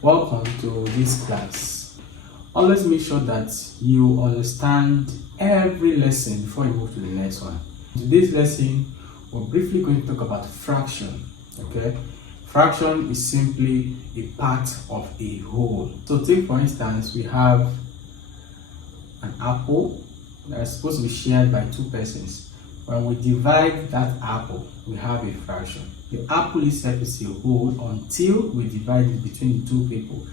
Welcome to this class. Always make sure that you understand every lesson before you move to the next one. In today's lesson, we're briefly going to talk about fraction. Okay, fraction is simply a part of a whole. So take for instance, we have an apple that is supposed to be shared by two persons. When we divide that apple, we have a fraction. The apple itself is a whole until we divide it between the two people.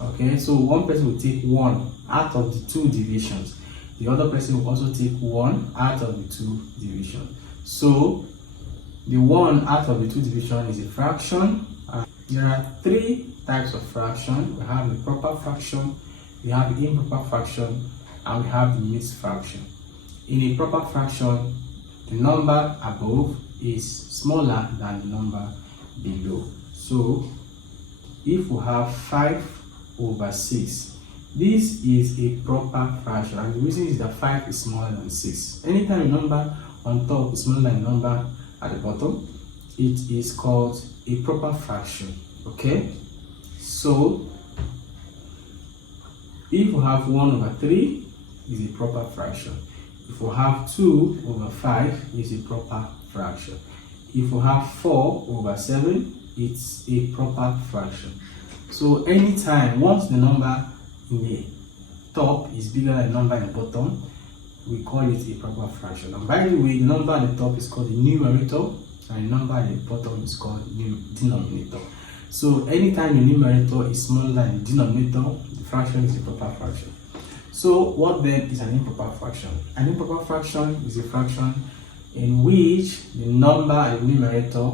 Okay, so one person will take one out of the two divisions. The other person will also take one out of the two divisions. So the one out of the two divisions is a fraction. There are three types of fraction. We have the proper fraction, we have the improper fraction, and we have the mixed fraction. In a proper fraction, the number above is smaller than the number below. So if we have 5/6, this is a proper fraction, and the reason is that 5 is smaller than 6. Anytime a number on top is smaller than a number at the bottom, it is called a proper fraction. Okay, so if we have 1/3 is a proper fraction. If we have 2/5, it's a proper fraction. If we have 4/7, it's a proper fraction. So anytime, once the number in the top is bigger than the number in the bottom, we call it a proper fraction. And by the way, the number at the top is called the numerator, and the number at the bottom is called the denominator. So anytime the numerator is smaller than the denominator, the fraction is a proper fraction. So what then is an improper fraction? An improper fraction is a fraction in which the number at the numerator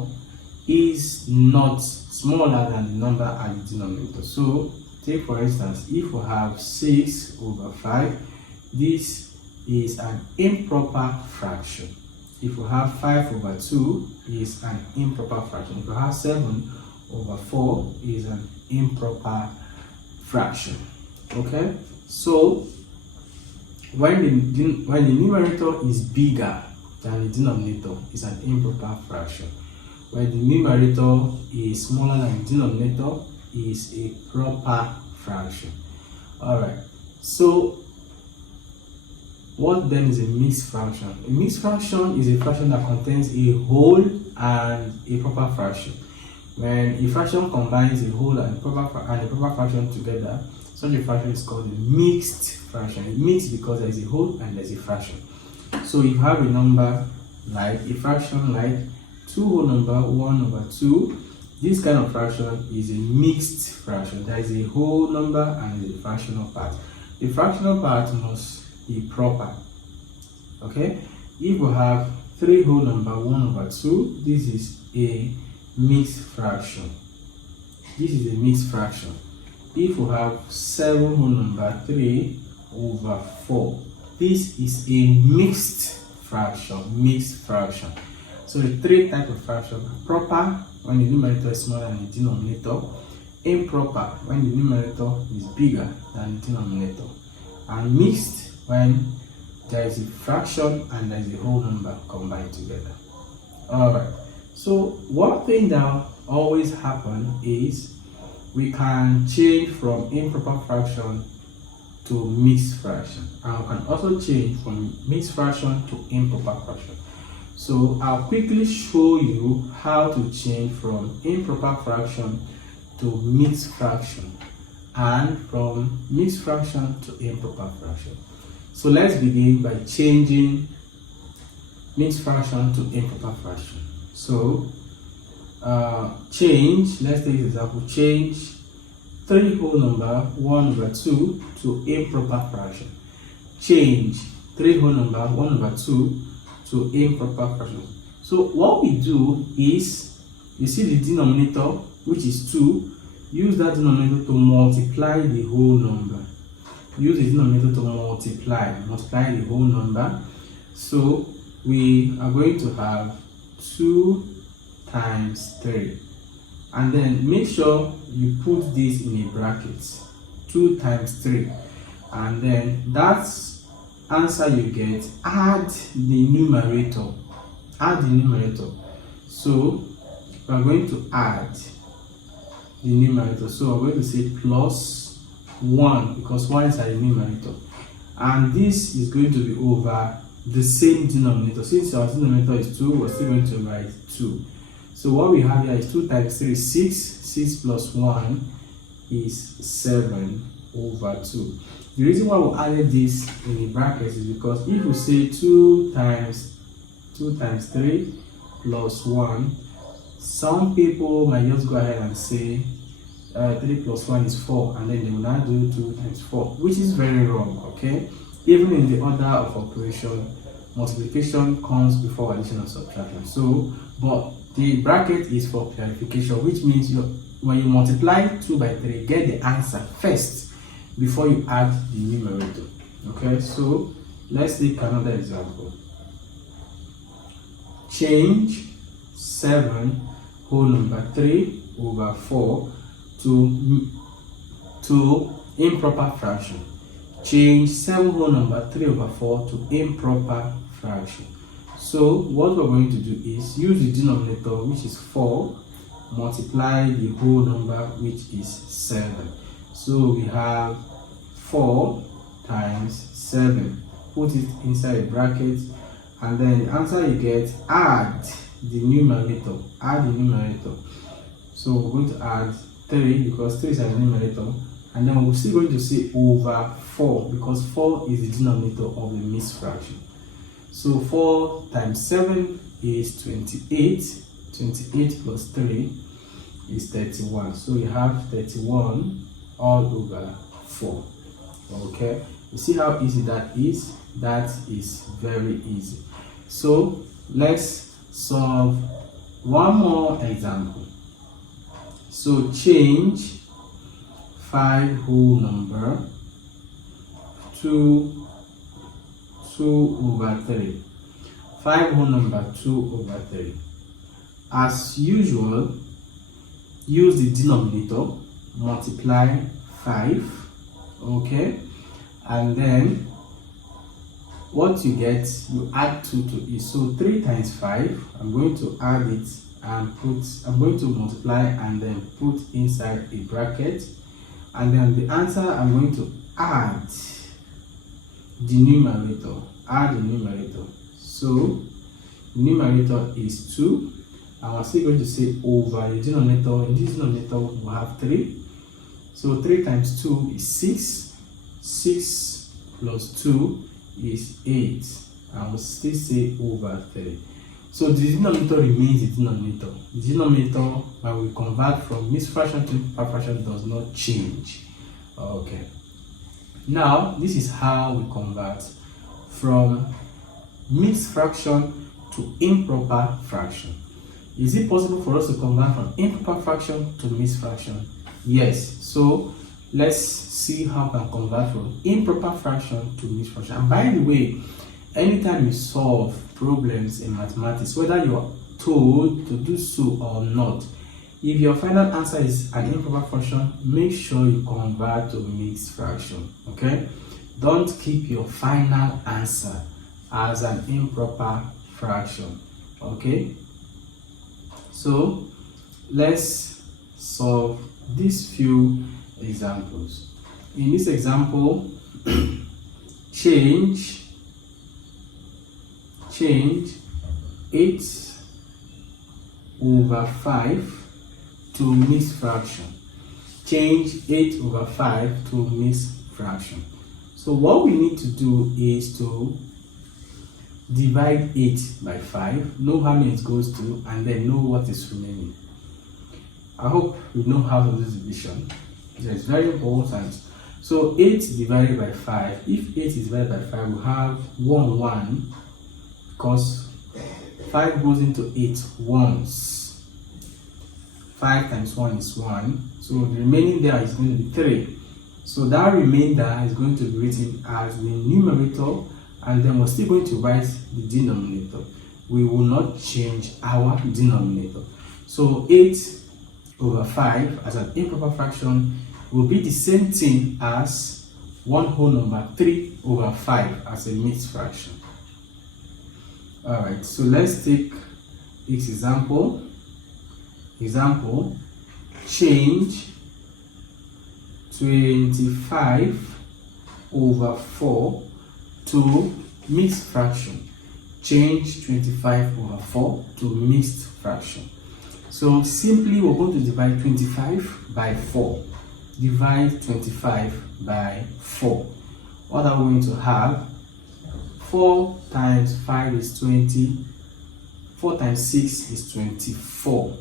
is not smaller than the number at the denominator. So take for instance, if we have 6/5, this is an improper fraction. If we have 5/2, is an improper fraction. If we have 7/4, is an improper fraction. Okay, so when the numerator is bigger than the denominator, is an improper fraction. When the numerator is smaller than the denominator, is a proper fraction. Alright, so what then is a mixed fraction? A mixed fraction is a fraction that contains a whole and a proper fraction. When a fraction combines a whole and a proper fraction together, such a fraction is called a mixed fraction. It mixed because there is a whole and there is a fraction. So if you have a number like a fraction like 1/2, this kind of fraction is a mixed fraction. There is a whole number and a fractional part. The fractional part must be proper. Okay, if we have 1/2, this is a mixed fraction. This is a mixed fraction. If we have 7/3/4, this is a mixed fraction. So the three types of fraction are proper when the numerator is smaller than the denominator, improper when the numerator is bigger than the denominator, and mixed when there is a fraction and there is a whole number combined together. Alright, so one thing that always happens is we can change from improper fraction to mixed fraction, and we can also change from mixed fraction to improper fraction. So I'll quickly show you how to change from improper fraction to mixed fraction and from mixed fraction to improper fraction. So let's begin by changing mixed fraction to improper fraction. So let's take this example, change 1/2 to improper fraction. Change 1/2 to improper fraction. So what we do is, you see the denominator, which is 2, use that denominator to multiply the whole number. Use the denominator to multiply the whole number. So we are going to have 2 times 3, and then make sure you put this in a bracket, 2 times 3, and then that's answer you get, add the numerator. So we are going to add the numerator. So I'm going to say plus 1 because 1 is at the numerator. And this is going to be over the same denominator. Since our denominator is 2, we're still going to write 2. So what we have here is 2 times 3 is 6. 6 plus 1 is 7 over 2. The reason why we added this in the brackets is because if we say 2 times 3 plus 1, some people might just go ahead and say 3 plus 1 is 4, and then they will now do 2 times 4, which is very wrong, okay? Even in the order of operation, multiplication comes before addition and subtraction. So, but the bracket is for clarification, which means when you multiply 2 by 3, get the answer first before you add the numerator. Okay, so let's take another example. Change 7 whole number 3 over 4 to improper fraction. Change 7 whole number 3 over 4 to improper fraction. So what we're going to do is use the denominator, which is 4, multiply the whole number, which is 7. So we have 4 times 7. Put it inside a bracket, and then the answer you get, add the numerator. Add the numerator. So we're going to add 3 because 3 is a numerator, and then we're still going to say over 4 because 4 is the denominator of the mixed fraction. So 4 times 7 is 28. 28 plus 3 is 31. So we have 31 all over 4. Okay, you see how easy that is? That is very easy. So let's solve one more example. So change 5 whole number to 2 over 3. 5 whole number 2 over 3. As usual, use the denominator, multiply 5, okay, and then what you get, you add 2 to it. So 3 times 5, I'm going to add it and I'm going to multiply and then put inside a bracket, and then the answer I'm going to add the numerator. Add the numerator. So numerator is 2. I'm still going to say over the denominator. In this denominator we have 3. So 3 times 2 is 6. 6 plus 2 is 8. I will still say over 3. So the denominator remains the denominator. The denominator, when we convert from mixed fraction to improper fraction, does not change. Okay. Now, this is how we convert from mixed fraction to improper fraction. Is it possible for us to convert from improper fraction to mixed fraction? Yes. So let's see how we can convert from improper fraction to mixed fraction. And by the way, anytime you solve problems in mathematics, whether you're told to do so or not, if your final answer is an improper fraction, make sure you convert to mixed fraction. Okay? Don't keep your final answer as an improper fraction. Okay? So let's solve these few examples. In this example, change 8 over 5 to mixed fraction. Change 8 over 5 to mixed fraction. So what we need to do is to divide 8 by 5, know how many it goes to, and then know what is remaining. I hope you know how to do this division. It's very important. So 8 divided by 5, if 8 is divided by 5, we have 1 because 5 goes into 8 once. 5 times 1 is 1. So the remaining there is going to be 3. So that remainder is going to be written as the numerator, and then we're still going to write the denominator. We will not change our denominator. So 8 over 5 as an improper fraction will be the same thing as 1 whole number 3 over 5 as a mixed fraction. Alright, so let's take this example. change 25 over 4 to mixed fraction. Change 25 over 4 to mixed fraction. So simply we're going to divide 25 by 4. Divide 25 by 4. What are we going to have? 4 times 5 is 20. 4 times 6 is 24.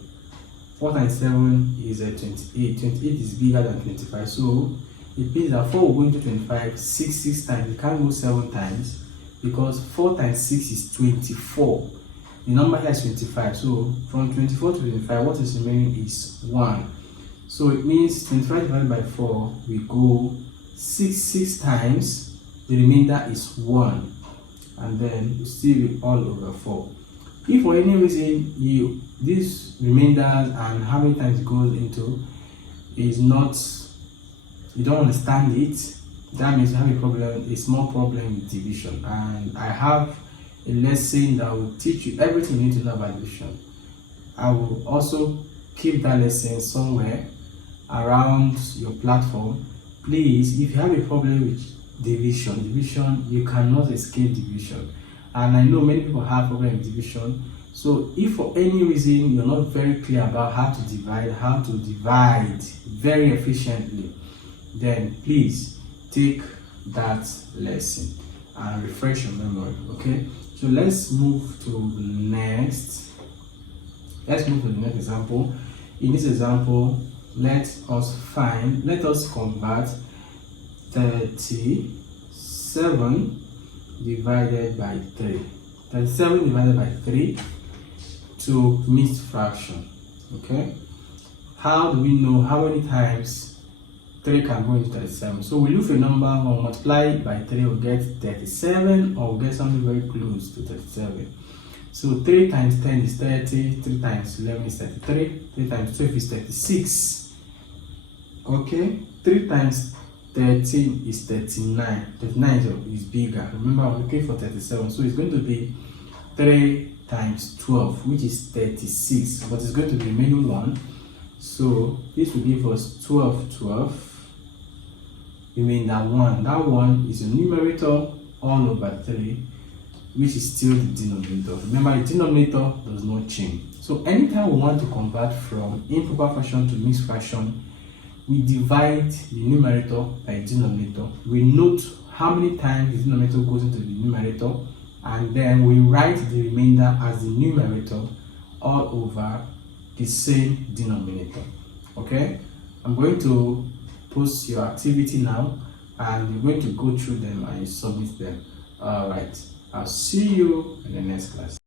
4 times 7 is 28. 28 is bigger than 25. So it means that 4 will go into 25 6 times. It can't go 7 times because 4 times 6 is 24. The number here is 25. So from 24 to 25, what is remaining is 1. So it means 25 divided by 4 will go 6 times. The remainder is 1. And then you still be all over 4. If for any reason these remainders and how many times it goes into is not, you don't understand it, that means you have a problem, a small problem with division. And I have a lesson that will teach you everything you need to know about division. I will also keep that lesson somewhere around your platform. Please, if you have a problem with division, you cannot escape division. And I know many people have problem with division. So if for any reason you're not very clear about how to divide very efficiently, then please take that lesson and refresh your memory. Okay, so let's move to the next example. In this example, let us convert 37 divided by 3. 37 divided by 3 to mixed fraction. Okay, how do we know how many times 3 can go into 37? So we look for a number, we'll multiply it by 3, we'll get 37, or we'll get something very close to 37. So 3 times 10 is 30, 3 times 11 is 33, 3 times 12 is 36. Okay, 3 times 13 is 39. 39 is bigger. Remember, I'm looking for 37. So it's going to be 3 times 12, which is 36. But it's going to be remaining 1. So this will give us 12. Remain that 1. That 1 is a numerator all over 3, which is still the denominator. Remember, the denominator does not change. So anytime we want to convert from improper fraction to mixed fraction, we divide the numerator by denominator. We note how many times the denominator goes into the numerator, and then we write the remainder as the numerator all over the same denominator. Okay, I'm going to post your activity now, and you're going to go through them and submit them. All right, I'll see you in the next class.